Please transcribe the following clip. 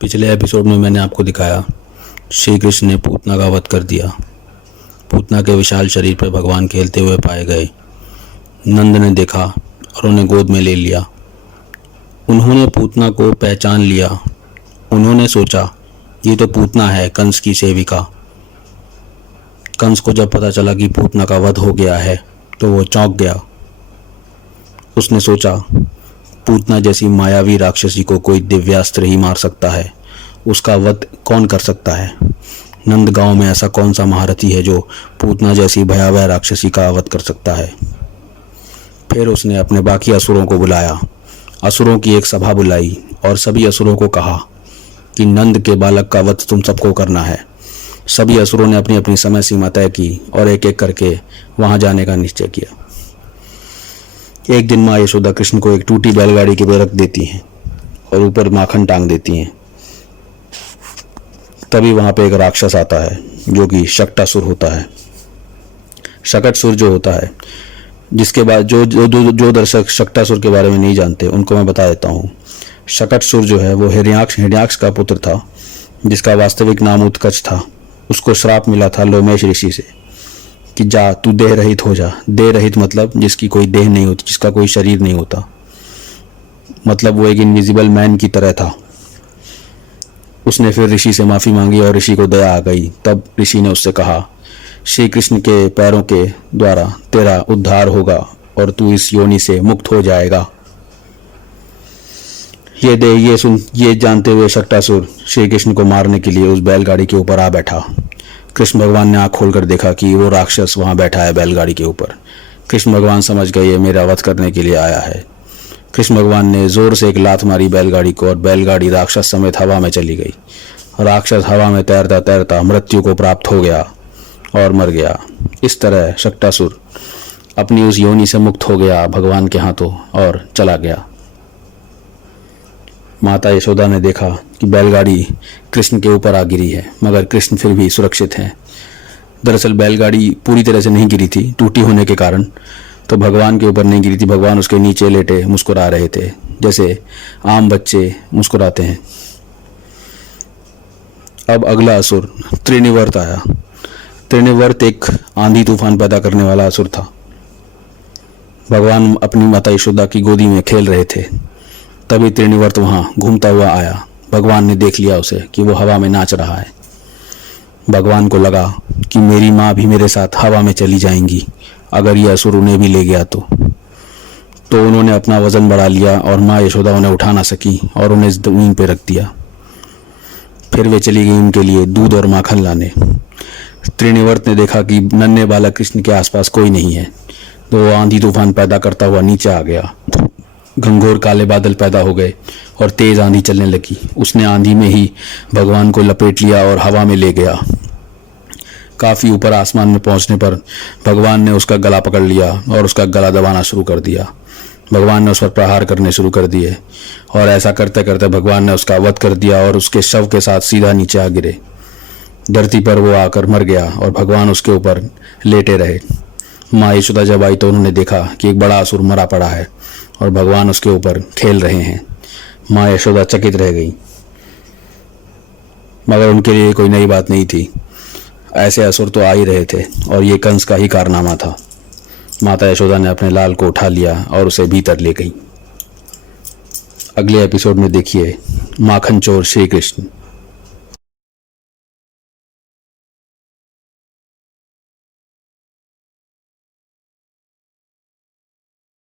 पिछले एपिसोड में मैंने आपको दिखाया श्री कृष्ण ने पूतना का वध कर दिया। पूतना के विशाल शरीर पर भगवान खेलते हुए पाए गए। नंद ने देखा और उन्हें गोद में ले लिया। उन्होंने पूतना को पहचान लिया। उन्होंने सोचा ये तो पूतना है, कंस की सेविका। कंस को जब पता चला कि पूतना का वध हो गया है तो वो चौंक गया। उसने सोचा पूतना जैसी मायावी राक्षसी को कोई दिव्यास्त्र ही मार सकता है, उसका वध कौन कर सकता है। नंद गांव में ऐसा कौन सा महारथी है जो पूतना जैसी भयावह राक्षसी का वध कर सकता है। फिर उसने अपने बाकी असुरों को बुलाया। असुरों की एक सभा बुलाई और सभी असुरों को कहा कि नंद के बालक का वध तुम सबको करना है। सभी असुरों ने अपनी अपनी समय सीमा तय की और एक एक करके वहां जाने का निश्चय किया। एक दिन माँ यशोदा कृष्ण को एक टूटी बैलगाड़ी के ऊपर रख देती हैं और ऊपर माखन टांग देती हैं। तभी वहां पे एक राक्षस आता है जो कि शक्टासुर होता है। शकटसुर जो होता है, जिसके बाद जो दर्शक शक्टासुर के बारे में नहीं जानते उनको मैं बता देता हूँ। शकटसुर जो है वो हिरण्याक्ष का पुत्र था, जिसका वास्तविक नाम उत्कच था। उसको श्राप मिला था लोमेश ऋषि से कि जा तू देह रहित हो जा। देह रहित मतलब जिसकी कोई देह नहीं होती, जिसका कोई शरीर नहीं होता, मतलब वो एक इनविजिबल मैन की तरह था। उसने फिर ऋषि से माफ़ी मांगी और ऋषि को दया आ गई। तब ऋषि ने उससे कहा श्री कृष्ण के पैरों के द्वारा तेरा उद्धार होगा और तू इस योनि से मुक्त हो जाएगा। ये जानते हुए शक्टासुर श्री कृष्ण को मारने के लिए उस बैलगाड़ी के ऊपर आ बैठा। कृष्ण भगवान ने आँख खोलकर देखा कि वो राक्षस वहाँ बैठा है बैलगाड़ी के ऊपर। कृष्ण भगवान समझ गए ये मेरा वध करने के लिए आया है। कृष्ण भगवान ने जोर से एक लात मारी बैलगाड़ी को और बैलगाड़ी राक्षस समेत हवा में चली गई। राक्षस हवा में तैरता तैरता मृत्यु को प्राप्त हो गया और मर गया। इस तरह शक्टासुर अपनी उस योनि से मुक्त हो गया भगवान के हाथों और चला गया। माता यशोदा ने देखा कि बैलगाड़ी कृष्ण के ऊपर आ गिरी है, मगर कृष्ण फिर भी सुरक्षित हैं। दरअसल बैलगाड़ी पूरी तरह से नहीं गिरी थी, टूटी होने के कारण तो भगवान के ऊपर नहीं गिरी थी। भगवान उसके नीचे लेटे मुस्कुरा रहे थे, जैसे आम बच्चे मुस्कुराते हैं। अब अगला असुर त्रिनिवर्त आया। त्रिनिवर्त एक आंधी तूफान पैदा करने वाला असुर था। भगवान अपनी माता यशोदा की गोदी में खेल रहे थे, तभी त्रिनिवर्त वहां घूमता हुआ आया। भगवान ने देख लिया उसे कि वो हवा में नाच रहा है। भगवान को लगा कि मेरी माँ भी मेरे साथ हवा में चली जाएंगी अगर ये असुर उन्हें भी ले गया तो उन्होंने अपना वजन बढ़ा लिया और माँ यशोदा उन्हें उठा ना सकी और उन्हें जमीन पर रख दिया। फिर वे चली गई उनके लिए दूध और माखन लाने। त्रिनिवर्त ने देखा कि नन्हे बालक कृष्ण के आसपास कोई नहीं है, तो वो आंधी तूफान पैदा करता हुआ नीचे आ गया। घंघोर काले बादल पैदा हो गए और तेज आंधी चलने लगी। उसने आंधी में ही भगवान को लपेट लिया और हवा में ले गया। काफी ऊपर आसमान में पहुंचने पर भगवान ने उसका गला पकड़ लिया और उसका गला दबाना शुरू कर दिया। भगवान ने उस पर प्रहार करने शुरू कर दिए और ऐसा करते करते भगवान ने उसका वध कर दिया और उसके शव के साथ सीधा नीचे आ गिरे। धरती पर वो आकर मर गया और भगवान उसके ऊपर लेटे रहे। माँ यशोदा जब आई तो उन्होंने देखा कि एक बड़ा असुर मरा पड़ा है और भगवान उसके ऊपर खेल रहे हैं। माँ यशोदा चकित रह गई, मगर उनके लिए कोई नई बात नहीं थी। ऐसे असुर तो आ ही रहे थे और ये कंस का ही कारनामा था। माता यशोदा ने अपने लाल को उठा लिया और उसे भीतर ले गई। अगले एपिसोड में देखिए माखन चोर श्री कृष्ण।